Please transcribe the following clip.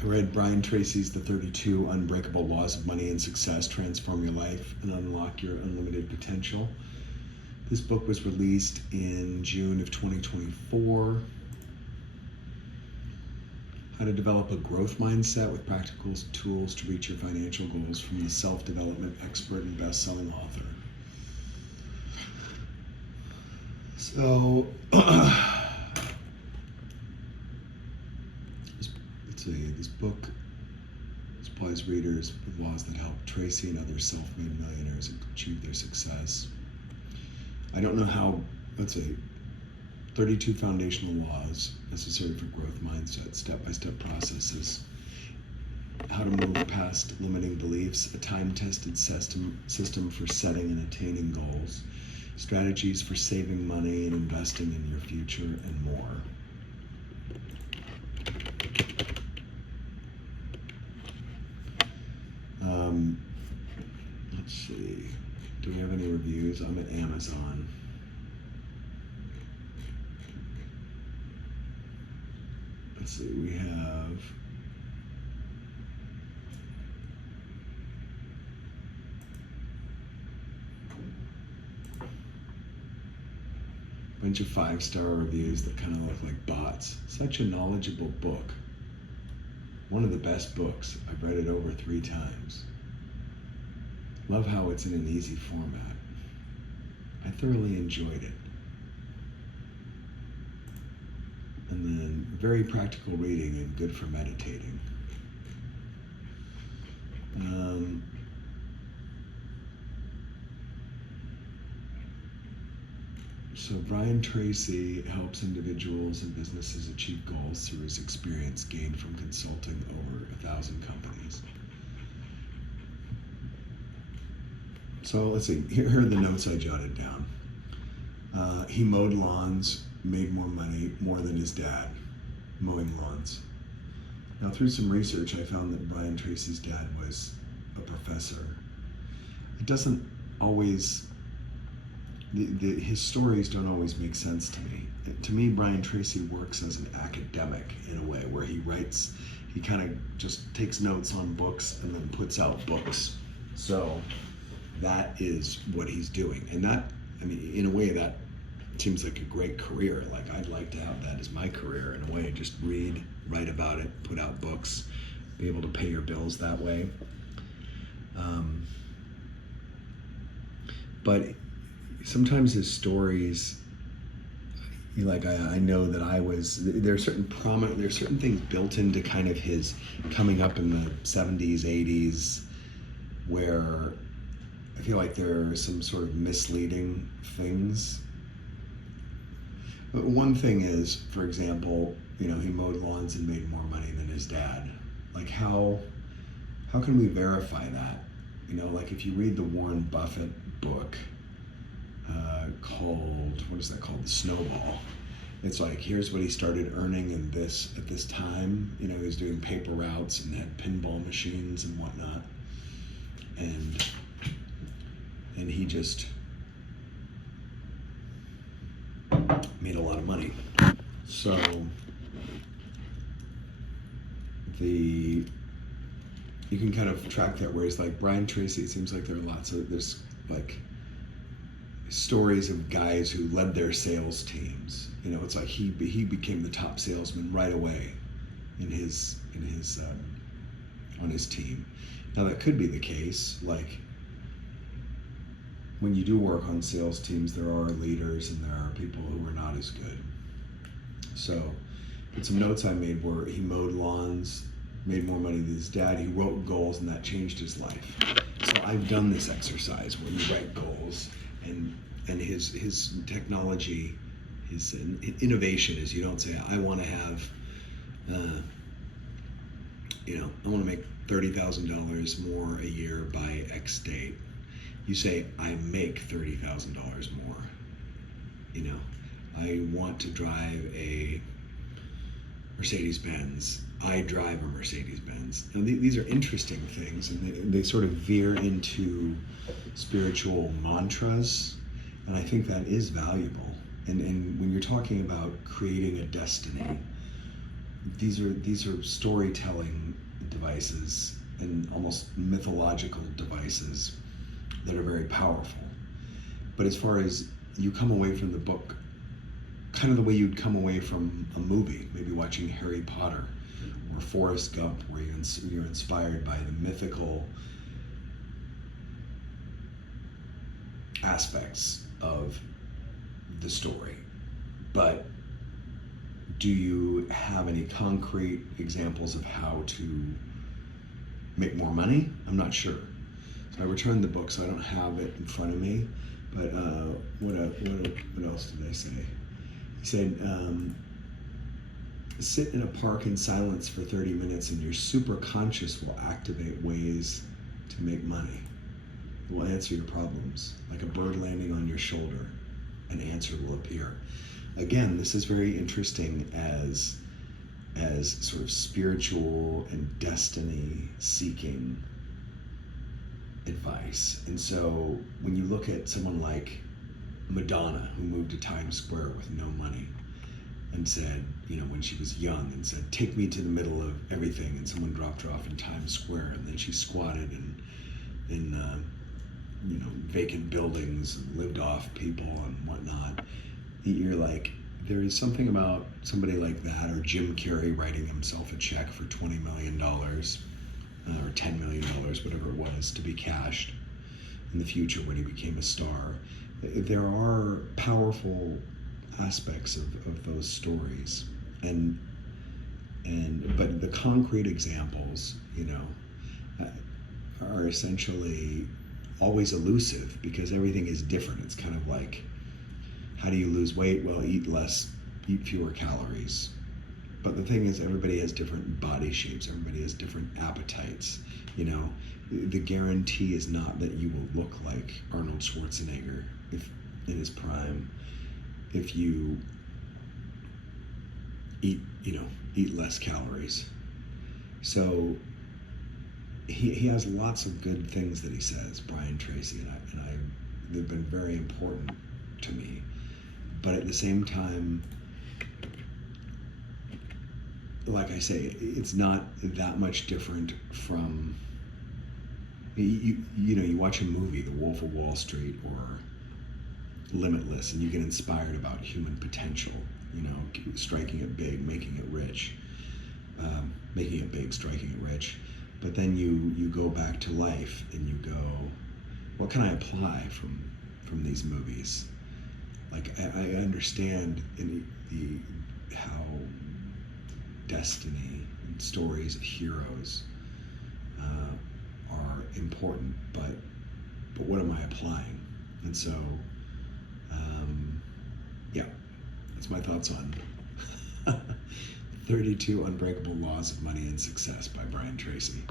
I read Brian Tracy's The 32 Unbreakable Laws of Money and Success, Transform Your Life and Unlock Your Unlimited Potential. This book was released in June of 2024. How to develop a growth mindset with practical tools to reach your financial goals, from the self-development expert and best-selling author. So, let's see, this book supplies readers with laws that help Tracy and other self-made millionaires achieve their success. I don't know how, let's say, 32 foundational laws necessary for growth mindset, step-by-step processes, how to move past limiting beliefs, a time-tested system for setting and attaining goals, strategies for saving money and investing in your future, and more. Let's see, do we have any reviews? I'm at Amazon. Let's see, we have a bunch of 5-star reviews that kind of look like bots. Such a knowledgeable book. One of the best books. I've read it over 3 times. Love how it's in an easy format. I thoroughly enjoyed it. And then very practical reading and good for meditating. So Brian Tracy helps individuals and businesses achieve goals through his experience gained from consulting over 1,000 companies. So let's see, here are the notes I jotted down. He mowed lawns, made more money, more than his dad, mowing lawns. Now, through some research, I found that Brian Tracy's dad was a professor. It doesn't always, his stories don't always make sense to me. To me, Brian Tracy works as an academic in a way, where he writes, he kind of just takes notes on books and then puts out books. So that is what he's doing. And that, I mean, in a way, that seems like a great career. Like, I'd like to have that as my career in a way. Just read, write about it, put out books, be able to pay your bills that way. But sometimes his stories, like, I know that there's certain things built into kind of his coming up in the 70s, 80s, where I feel like there are some sort of misleading things. But one thing is, for example, he mowed lawns and made more money than his dad. Like, how can we verify that? Like, if you read the Warren Buffett book called, what is that called? The Snowball. It's like, here's what he started earning at this time. He was doing paper routes and had pinball machines and whatnot. And he just made a lot of money. So you can kind of track that, whereas like Brian Tracy, it seems like there's like stories of guys who led their sales teams. It's like he became the top salesman right away on his team. Now, that could be the case. Like, when you do work on sales teams, there are leaders and there are people who are not as good. So, but some notes I made were he mowed lawns, made more money than his dad. He wrote goals, and that changed his life. So I've done this exercise where you write goals, and his technology, his innovation is, you don't say, I want to have, I want to make $30,000 more a year by X date. You say, I make $30,000 more. I want to drive a Mercedes-Benz. I drive a Mercedes-Benz. Now, these are interesting things, and they sort of veer into spiritual mantras, and I think that is valuable. And when you're talking about creating a destiny, these are storytelling devices and almost mythological devices that are very powerful. But as far as you come away from the book, kind of the way you'd come away from a movie, maybe watching Harry Potter or Forrest Gump, where you're inspired by the mythical aspects of the story. But do you have any concrete examples of how to make more money? I'm not sure. So I returned the book, so I don't have it in front of me. But what else did I say? He said, sit in a park in silence for 30 minutes and your superconscious will activate ways to make money. It will answer your problems. Like a bird landing on your shoulder, an answer will appear. Again, this is very interesting as sort of spiritual and destiny seeking advice. And so when you look at someone like Madonna, who moved to Times Square with no money and said, when she was young, and said, take me to the middle of everything, and someone dropped her off in Times Square, and then she squatted in vacant buildings and lived off people and whatnot. You're like, there is something about somebody like that, or Jim Carrey writing himself a check for $20 million or $10 million, whatever it was, to be cashed in the future when he became a star. There are powerful aspects of those stories, but the concrete examples, are essentially always elusive because everything is different. It's kind of like, how do you lose weight? Well, eat less, eat fewer calories. But the thing is, everybody has different body shapes. Everybody has different appetites. The guarantee is not that you will look like Arnold Schwarzenegger in his prime if you eat less calories. So he has lots of good things that he says, Brian Tracy, and they've been very important to me. But at the same time, like I say, it's not that much different from you watch a movie, The Wolf of Wall Street or Limitless, and you get inspired about human potential, striking it big, making it rich, making it big, striking it rich. But then you go back to life and you go, what can I apply from these movies? Like I understand how destiny and stories of heroes are important, but what am I applying? And so, that's my thoughts on 32 Unbreakable Laws of Money and Success by Brian Tracy.